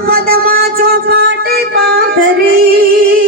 પદમાં ચોપાટી પાથરી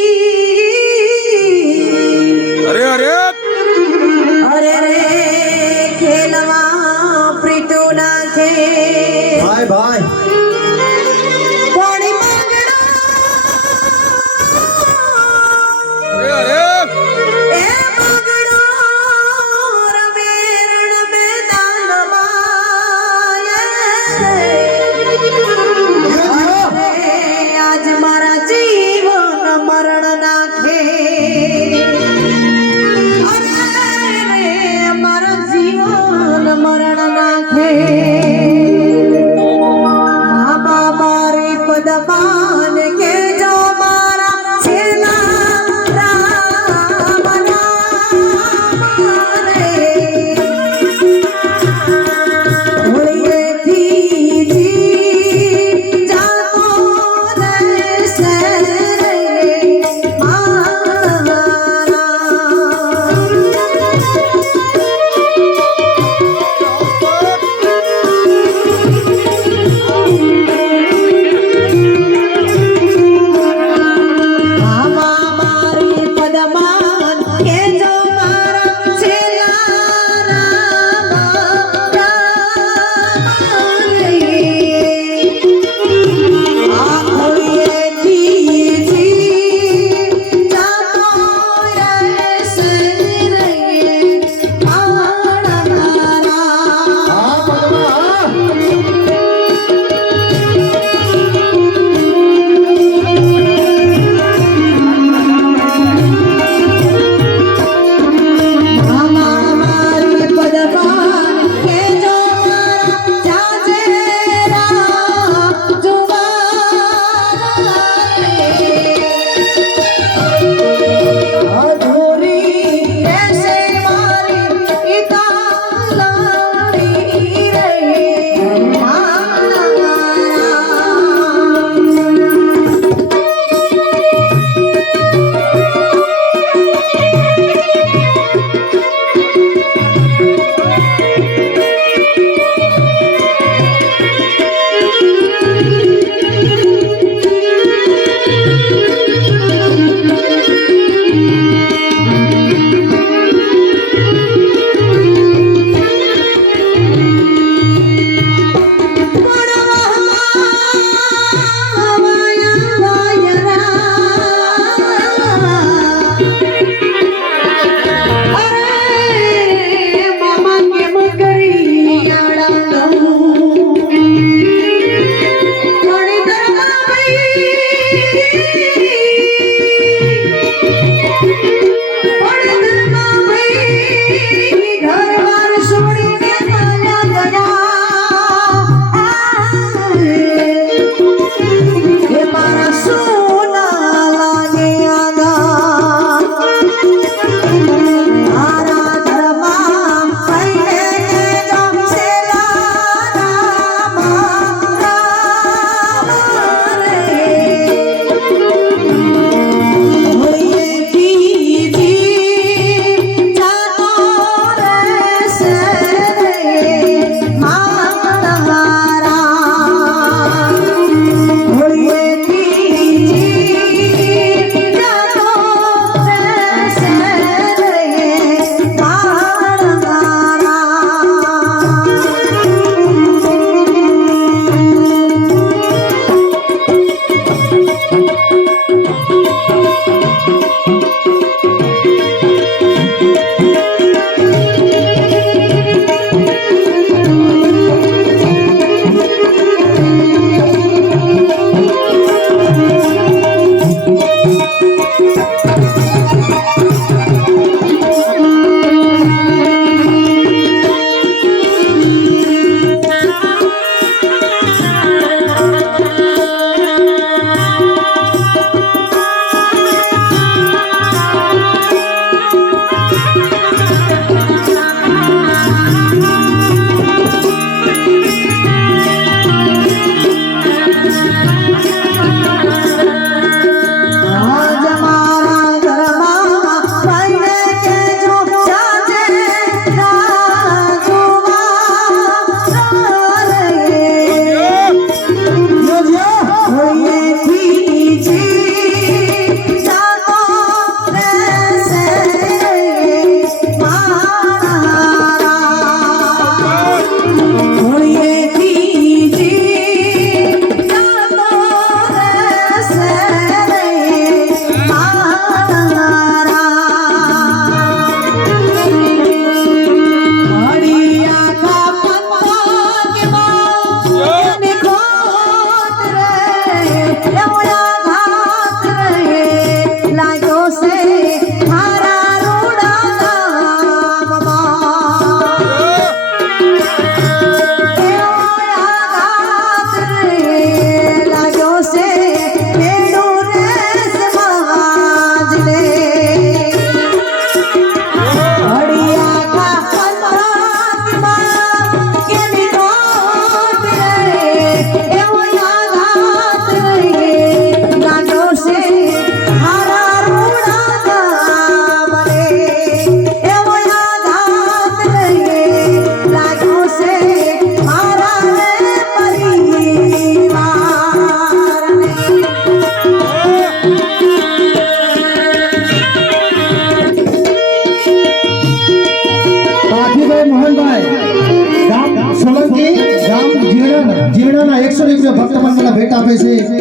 parabéns aí.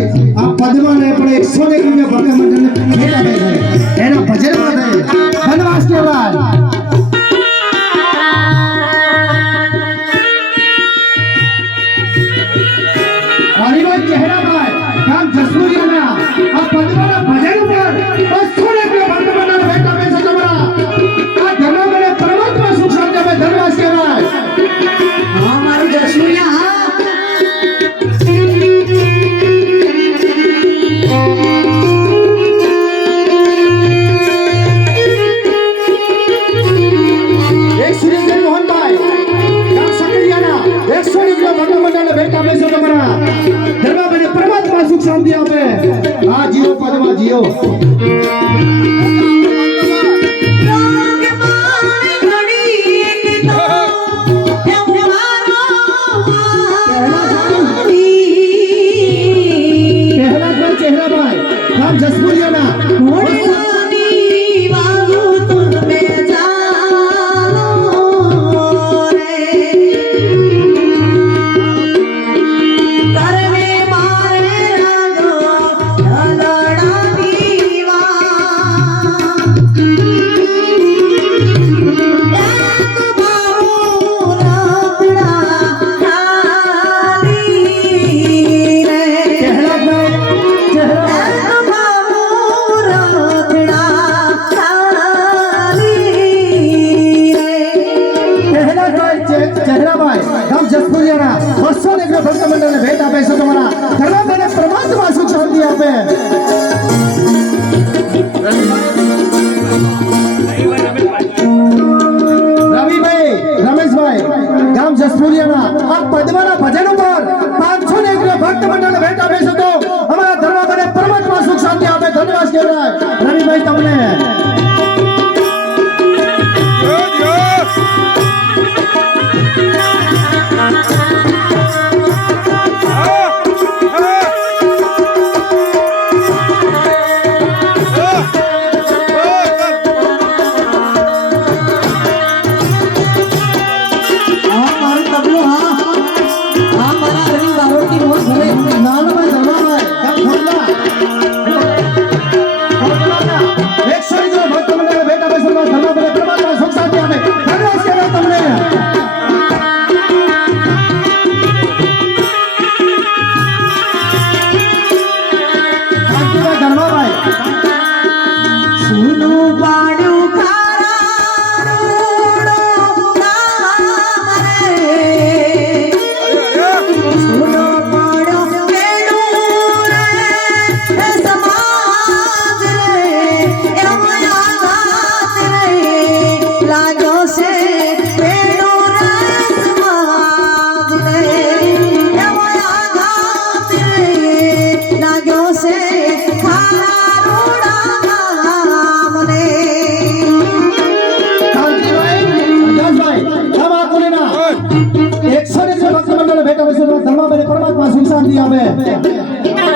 ને બેટા બેસો તમારા. ધર્માબેન પરમાત્મા સુખ શાંતિ આપે. આ જીઓ પદમાં જીઓ જસપુરિયાના. ગામ જસપુરિયાના બસો ને એકના ભક્ત મંડળને ભેટ આપે છે તમારા. ધર્મભાઈને પરમાત્મા સુખ શાંતિ આપે? રવિભાઈ, રમેશભાઈ, ગામ જસપુરિયાના આ પદ્માના ભજન ઉપર પાંચસો ને એકના ભક્ત મંડળને ભેટ આપે છે તો અમારા ધર્મભાઈને પરમાત્મા સુખ શાંતિ આપે? ધન્યવાદ કહેવાય. રવિભાઈ, તમને